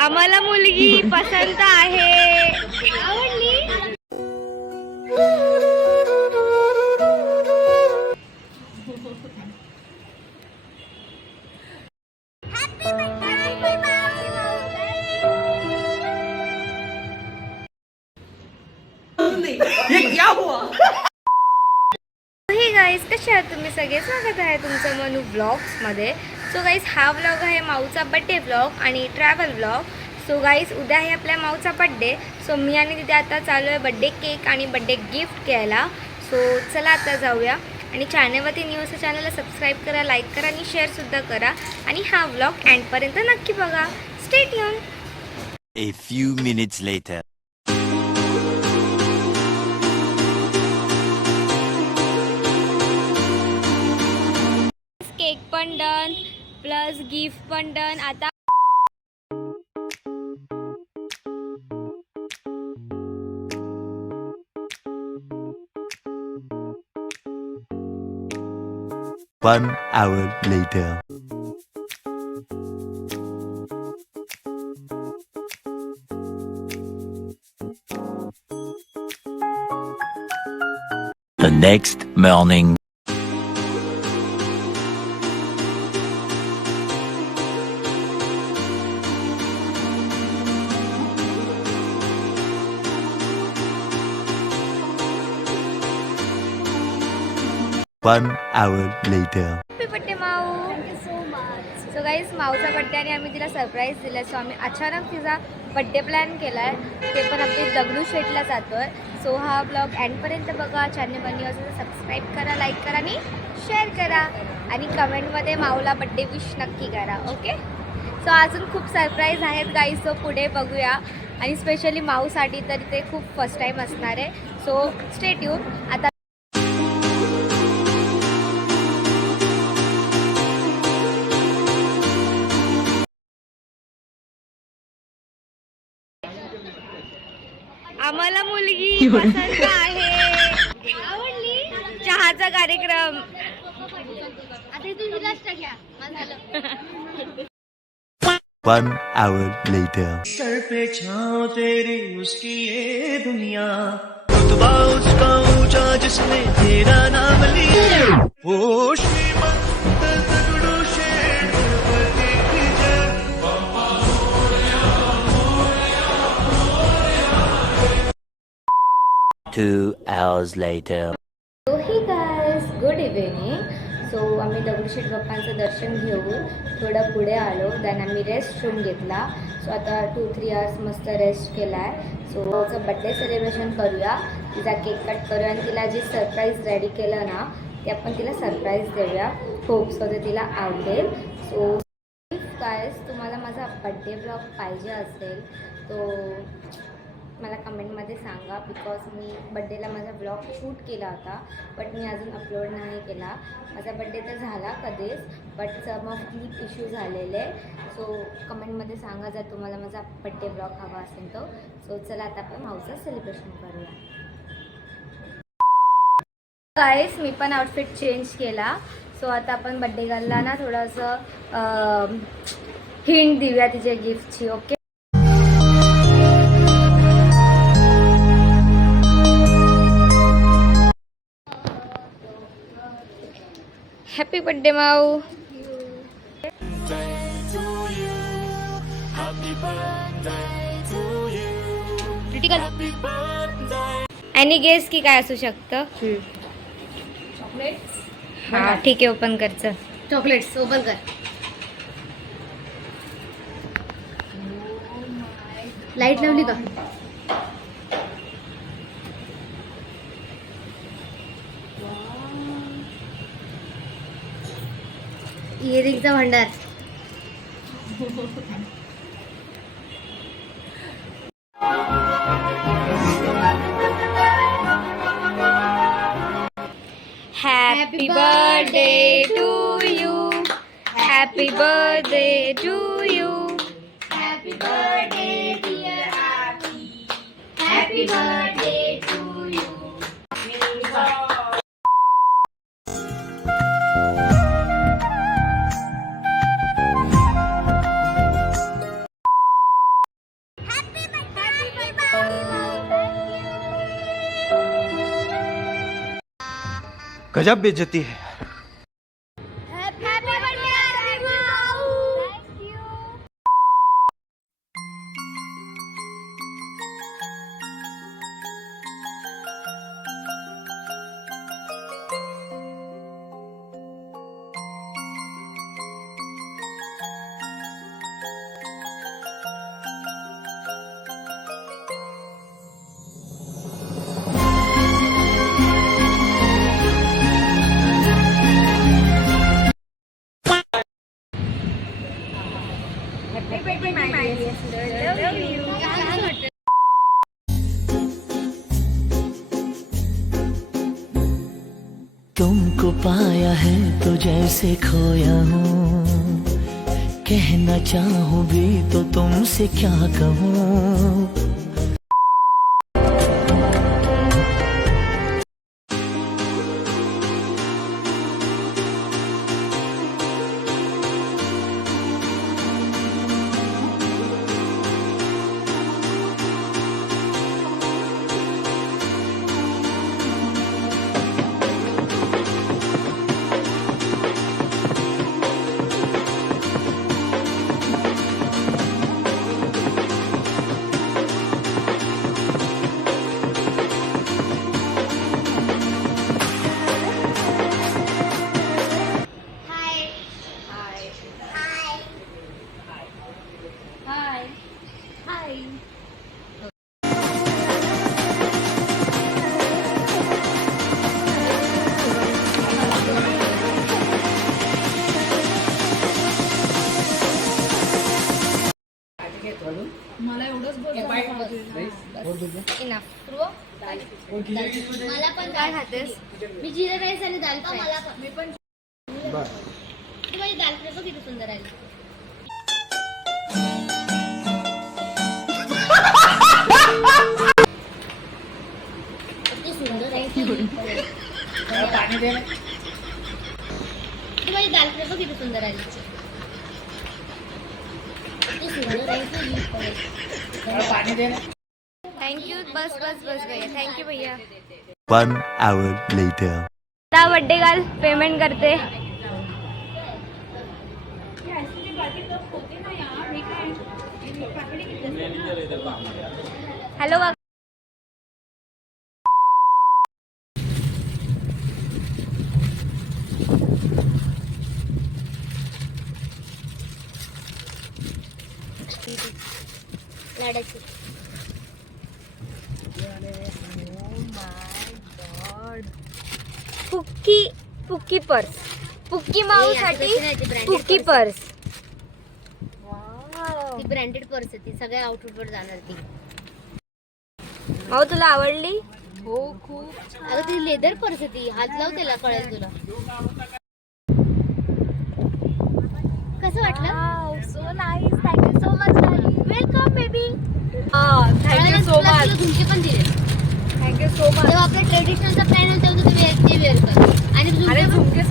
आम्हाला मुलगी पसंत आहे. आवडली. हे गाईज, कसे आहात तुम्ही सगळे? स्वागत आहे तुमचं मनू ब्लॉग्समध्ये. सो गाईज, हा व्लॉग आहे माऊचा बड्डे व्लॉग आणि ट्रॅव्हल व्लॉग. सो गाईज, उद्या आहे आपल्या माऊचा बड्डे. सो मी आणि तिथे आता चालू आहे बड्डे केक आणि बड्डे गिफ्ट घ्यायला. सो चला आता जाऊया. आणि चॅनलवरती न्यू असेल चॅनलला सबस्क्राईब करा, लाईक करा आणि शेअरसुद्धा करा. आणि हा व्लॉग एंडपर्यंत नक्की बघा. Stay tune. A few minutes later. Cake पण डन प्लस गिफ्ट पण डन. आता One hour later. The next morning. One hour later. Happy birthday Mau. Thank you so much. So guys, माऊचा बड्डे आणि आम्ही तिला सरप्राईज दिला. सो आम्ही अचानक तिचा बड्डे प्लॅन केला आहे. ते पण आम्ही दगडूशेठला जातो आहे. सो हा ब्लॉग एंडपर्यंत बघा. चॅनल बनली असेल तर सबस्क्राईब करा, लाईक करा आणि शेअर करा. आणि कमेंटमध्ये माऊला बड्डे विश नक्की करा. ओके. सो अजून खूप सरप्राईज आहेत गाईज. सो पुढे बघूया. आणि स्पेशली माऊसाठी तर ते खूप फर्स्ट टाईम असणार आहे. So stay tune. आता आम्हाला मुलगी पसंत आहे. आवडली. चहाचा कार्यक्रम. आता इथून लास्ट घ्या. One hour later. सर पे छाँव तेरी उसकी ये दुनिया, रुतबा उसका ऊंचा जिसने तेरा नाम लिया, वो श्रीमंत दगड़ू शेठ पति की जय. 2 hours later. सो हे गाईज, गुड इव्हिनिंग. सो आम्ही दगडूशेठ बाप्पांचं दर्शन घेऊन थोडं पुढे आलो. देन आम्ही रेस्ट रूम घेतला. सो आता 2-3 आवर्स मस्त रेस्ट केला आहे. सो तिचं बड्डे सेलिब्रेशन करूया. तिचा केक कट करूया आणि तिला जी सरप्राईज रेडी केलं ना, ते आपण तिला सरप्राईज देऊया. होप सो ते तिला आवडेल. सो गाईज, तुम्हाला माझा बड्डे ब्लॉग पाहिजे असेल तो मला कमेंटमध्ये सांगा. बिकॉज मी बड्डेला माझा ब्लॉग शूट केला होता, बट मी अजून अपलोड नाही केला. माझा बड्डे तर झाला कधीच, but some of clip issue झालेले. सो कमेंटमध्ये सांगा जर तुम्हाला माझा बड्डे ब्लॉग हवा असेल तो. सो चला आता आपण माऊचं सेलिब्रेशन करूया. गाईस, मी पण आउटफिट चेंज केला. सो आता आपण बड्डे गर्लला ना थोडंसं हिंट देऊया तिच्या गिफ्टची. ओके. हॅपी बड्डे माऊ. एनी गेस की काय असू शकतं? चॉकलेट्स. हा ठीक आहे, ओपन कर. चल चॉकलेट्स ओपन कर. लाईट लावली का? इयरिंगचा भंडार. Happy birthday to you. Happy birthday to you. Happy birthday dear happy. Happy birthday to you. गजब बेइज्जती है. तुमको पाया है तो जैसे खोया हूँ, कहना चाहूँ भी तो तुमसे क्या कहूँ. इनफ. मला पण काय खातेस? मी जिरा राईस आणि दाल फ्राय. मला पण. मी पण. माझी दाल फ्राय बघ किती सुंदर आहे. किती सुंदर आहे. पाणी दे ना. माझी दाल फ्राय बघ किती सुंदर आहे. किती सुंदर आहे. पाणी दे ना. थँक्यू. बस बस बस भैया. थँक्यू भैया. 1 hour later. आता बड्डे गर्ल पेमेंट करते. हॅलो लाडाची. पुक्की पर्स. पुक्की माऊसाठी पुक्की पर्स. ती ब्रँडेड पर्स आहे ती. सगळ्या आउटफिटवर जाणार ती. माऊ तुला आवडली? हो खूप. अगं ती लेदर पर्स आहे ती. हात लाव त्याला कळेल तुला. कसं वाटलं? So nice. Thank you so much. Welcome baby. Thank you so much. तुमचे पण दिले. Thank you so much. जेव्हा आपला ट्रेडिशनलचा प्लॅन होता तेव्हा तू ते वेअर कर. आणि झुमके